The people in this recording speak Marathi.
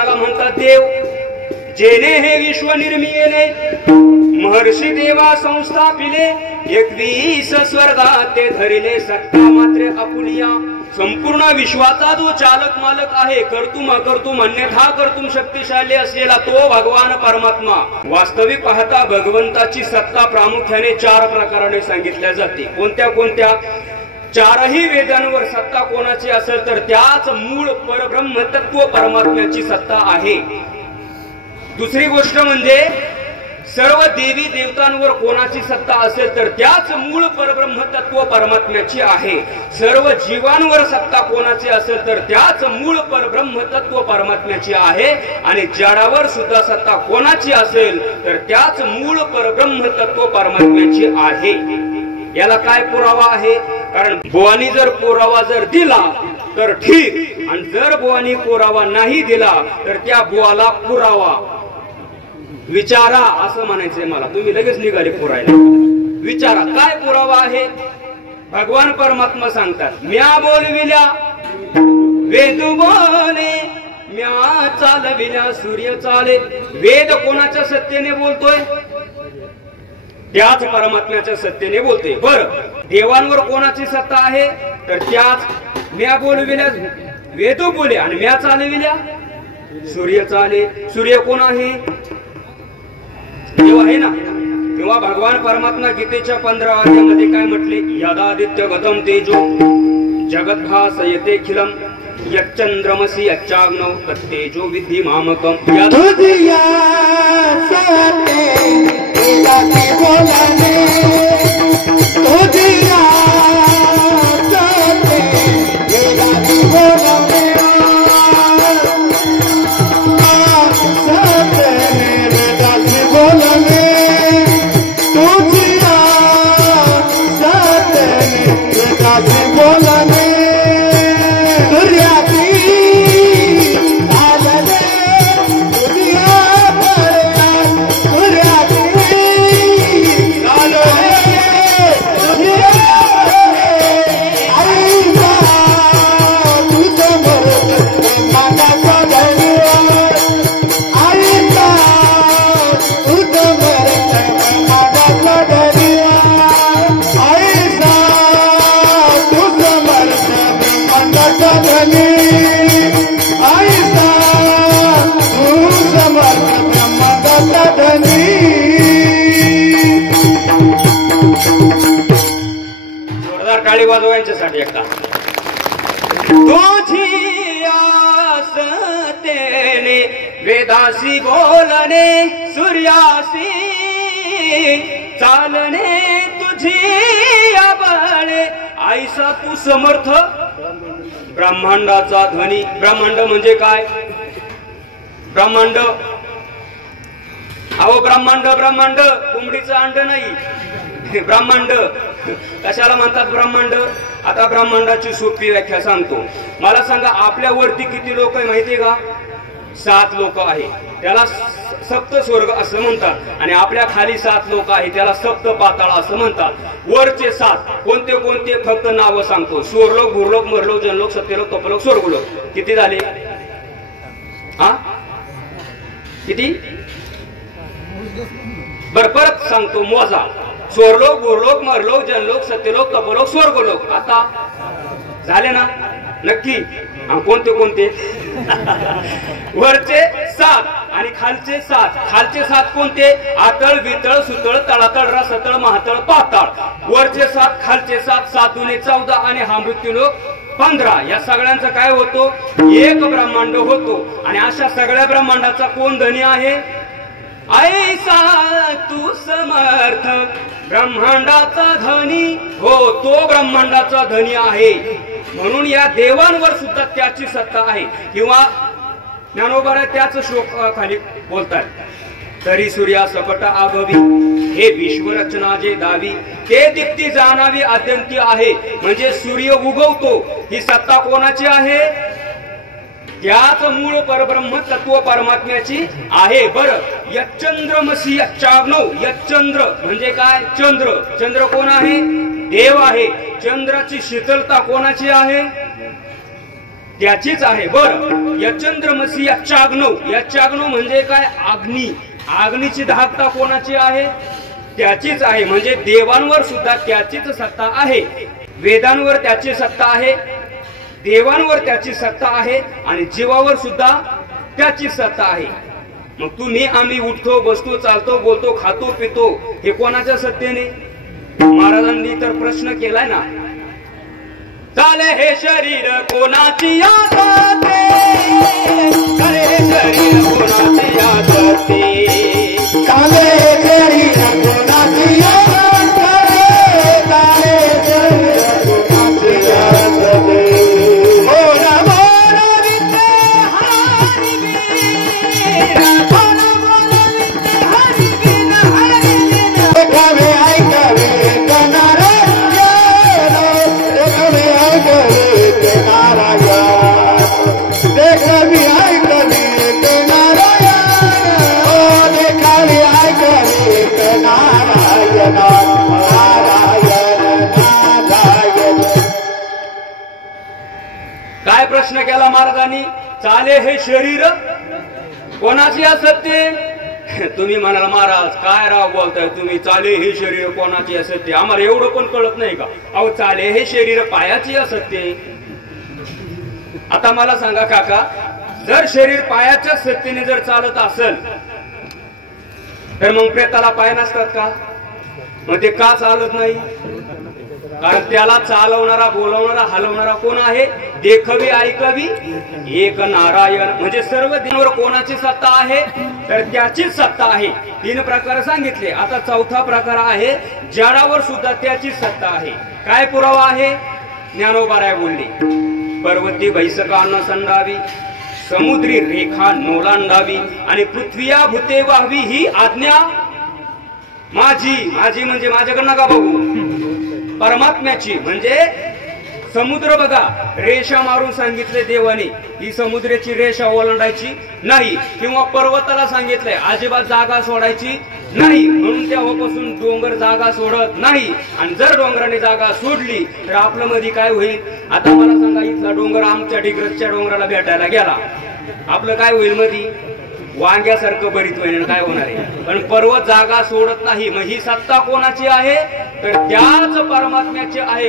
कोणाला म्हणतात देव? जेने हे विश्व निर्मिले महर्षी देवा संस्थापिले 21 स्वर्गात ते धरिले सत्ता मात्र अपुलिया संपूर्ण विश्वाचा जो चालक मालक आहे कर्तुम अकर्तुम अन्यथा कर्तुम शक्तिशाली असलेला तो भगवान परमात्मा वास्तविक पाहता भगवंताची सत्ता प्रामुख्याने 4 प्रकाराने सांगितल्या जाते कोणत्या कोणत्या चारही वेदांवर सत्ता कोणाची असेल तर त्याच मूळ परब्रह्म तत्व परमात्म्याची सत्ता आहे दुसरी गोष्ट म्हणजे सर्व देवी देवतांवर कोणाची सत्ता असेल तर त्याच मूळ परब्रह्म तत्व परमात्म्याची आहे सर्व जीवांवर सत्ता कोणाची असेल तर त्याच मूळ परब्रह्म तत्व परमात्म्याची आहे आणि जडावर सुद्धा सत्ता कोणाची असेल तर त्याच मूळ परब्रह्म तत्व परमात्म्याची आहे याला काय पुरावा आहे कारण बुवानी जर पुरावा जर दिला तर ठीक आणि जर बुवानी पुरावा नाही दिला तर त्या बुवाला पुरावा विचारा असं म्हणायचंय मला तुम्ही लगेच निघाले पुरायला विचारा काय पुरावा आहे भगवान परमात्मा सांगतात म्या बोलविल्या वेद बोले म्या चालविल्या सूर्य चाले वेद कोणाच्या सत्तेने बोलतोय त्याच परमात्म्याच्या सत्तेने बोलते बर देवांवर कोणाची सत्ता आहे तर त्याच म्या बोलविल्या वेद बोले आणि म्या चालविल्या सूर्य चाले सूर्य कोण आहे देव आहे ना तेव्हा भगवान परमात्मा गीतेच्या 15 अध्यायामध्ये काय म्हटले यदादित्य गतम तेजो जगत भासयते खिलम यच्चंद्रमसि यच्चाग्नौ तत्तेजो विद्धि मामकम टाळी वाजवा यांच्यासाठी एकदा तुझी आसतेने वेदासी बोलणे सूर्यासी चालणे तुझी आबळे आईसा तू समर्थ ब्रह्मांडाचा ध्वनी ब्रह्मांड म्हणजे काय ब्रह्मांड अहो ब्रह्मांड ब्रह्मांड कोंबडीचं अंड नाही ब्रह्मांड कशाला म्हणतात ब्रह्मांड आता ब्रह्मांडाची सोपी व्याख्या सांगतो मला सांगा आपल्या वरती किती लोक आहे माहितीये का 7 लोक आहे त्याला सप्त स्वर्ग असं म्हणतात आणि आपल्या खाली 7 लोक आहे त्याला सप्त पाताळ असं म्हणतात वरचे 7 कोणते कोणते फक्त नाव सांगतो स्वर्लोक भूर्लोक मरलोक जनलोक सत्यलोक तपलोक स्वर्गलोक किती झाले हा किती बर परत सांगतो मोजा स्वर्लोक भूर्लोक मरलोक जनलोक सत्यलोक तपलोक स्वर्गलोक आता झाले ना नक्की कोणते कोणते वरचे 7 आणि खालचे 7 खालचे 7 कोणते आतळ वितळ सुतळ तळातळ रसतळ महातळ पाताळ वरचे 7 खालचे 7 7 दुने 14 आणि हा मृत्यूलोक 15 या सगळ्यांचा काय होतो एक ब्रह्मांड होतो आणि अशा सगळ्या ब्रह्मांडाचा कोण धनी आहे ऐसा तू समर्थ ब्रह्मांडाचा धनी हो तो ब्रह्मांडाचा धनी आहे म्हणून या देवांवर सुद्धा त्याची सत्ता आहे किंवा ज्ञानोबा त्याच श्लोक खाली बोलतात तरी सूर्या सपट आगवी हे विश्वरचना जे दावी ते दीप्ती जाणावी अत्यंती आहे म्हणजे सूर्य उगवतो ही सत्ता कोणाची आहे त्याच मूळ परब्रह्म तत्व परमात्म्याची आहे बर यच्चंद्रमसि यच्चाग्नौ यच्चंद्र म्हणजे काय चंद्र चंद्र कोण आहे देव आहे चंद्राची शीतलता कोणाची आहे त्याचीच आहे बर यचंद्रमसी यच्चाग्नो म्हणजे काय? अग्नी. अग्नीची धाकता कोणाची आहे? त्याचीच आहे. म्हणजे देवांवर सुद्धा त्याचीच सत्ता आहे, वेदांवर त्याची सत्ता आहे, देवांवर त्याची सत्ता आहे आणि जीवावर सुद्धा त्याची सत्ता आहे. मग तुम्ही आम्ही उठतो, बसतो, चालतो, बोलतो, खातो, पितो, हे कोणाच्या सत्तेने? महाराजांनी तर प्रश्न केलाय ना, चाले हे शरीर कोणाची याद ते, चाले हे शरीर कोणाची याद ते, चाले हे शरीर कोणाची याद ते, चाले हे शरीर कोणाची याद ते. मोर बोलविते हरिवीर, मोर बोलविते हरिवीर, हरिवीर. देखावे ऐकावे नारायण, देखावे ऐकावे नारायण, देखावे ऐकावे नारायण, ओ देखावे ऐकावे नारायण, नारायण नारायण. काय प्रश्न केला महाराजांनी? चाले हे शरीर कोणाची असते? तुम्ही म्हणाल महाराज काय राव बोलताय तुम्ही, चाले हे शरीर कोणाची असते? आम्हाला एवढं पण कळत नाही का? अहो चाले हे शरीर पायाची असते. आता मला सांगा काका, जर शरीर पायाच्या सत्तेने जर चालत असेल तर मग प्रेताला पाय नसतात का? मग ते का चालत नाही? कारण त्याला चालवणारा, बोलवणारा, हलवणारा कोण आहे? देखवी ऐकवी एक नारायण. म्हणजे सर्व देवांवर कोणाची सत्ता आहे? तर त्याचीच सत्ता आहे. 3 प्रकार सांगितले. आता 4था प्रकार आहे, जडावर सुद्धा त्याची सत्ता आहे. काय पुरावा आहे? ज्ञानोबाराय बोलले, पर्वती भैसका न संडावी, समुद्री रेखा नोलांडावी आणि पृथ्वीया भूते वाहवी ही आज्ञा माझी. माझी म्हणजे माझ्याकडनं का बघू? परमात्म्याची. म्हणजे समुद्र बघा, रेषा मारून सांगितले देवाने, ही समुद्राची रेषा ओलांडायची नाही. किंवा पर्वताला सांगितलंय अजिबात जागा सोडायची नाही, म्हणून तेव्हापासून डोंगर जागा सोडत नाही. आणि जर डोंगराने जागा सोडली तर आपल्या मध्ये काय होईल? आता मला सांगा, इथला डोंगर आमच्या डिग्रजच्या डोंगराला भेटायला गेला, आपलं काय होईल? मध्ये वांग्यासारखं बरीच होईल. काय होणार आहे? पण पर्वत जागा सोडत नाही. मग ही सत्ता कोणाची आहे? तर त्याच परमात्म्याची आहे.